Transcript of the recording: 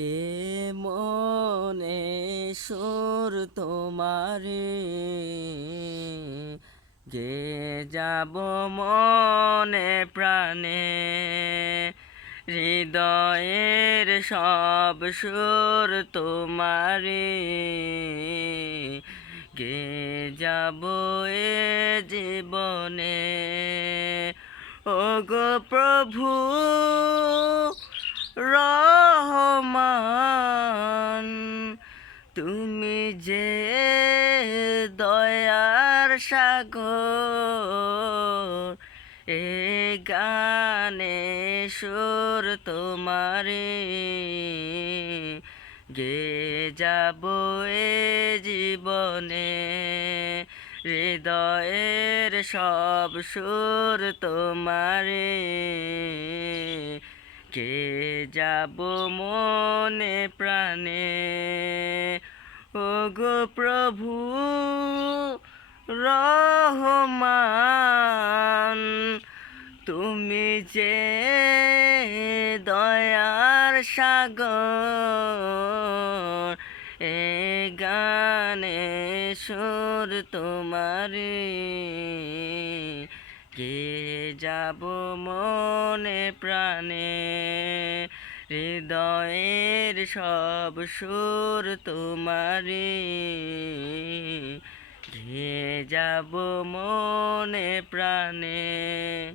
এ মনে সুর তোমারে গে যাব মনে প্রাণে, হৃদয়ের সব সুর তোমারে গে যাব এ জীবনে। ও গো প্রভু যে দয়ার সাগর, এ গানে সুর তোমারে। গে যাব এ জীবনে, হৃদয়ের সব সুর তোমারে। কে যাব মনে প্রাণে ও গো প্রভু, রহমান, তুমি যে দয়ার সাগর, এ গানে সুর তোমার। কে যাব মনে প্রাণে? হৃদয়ের সব সুর তোমারে। ঘিয়ে যাব মনে প্রাণে।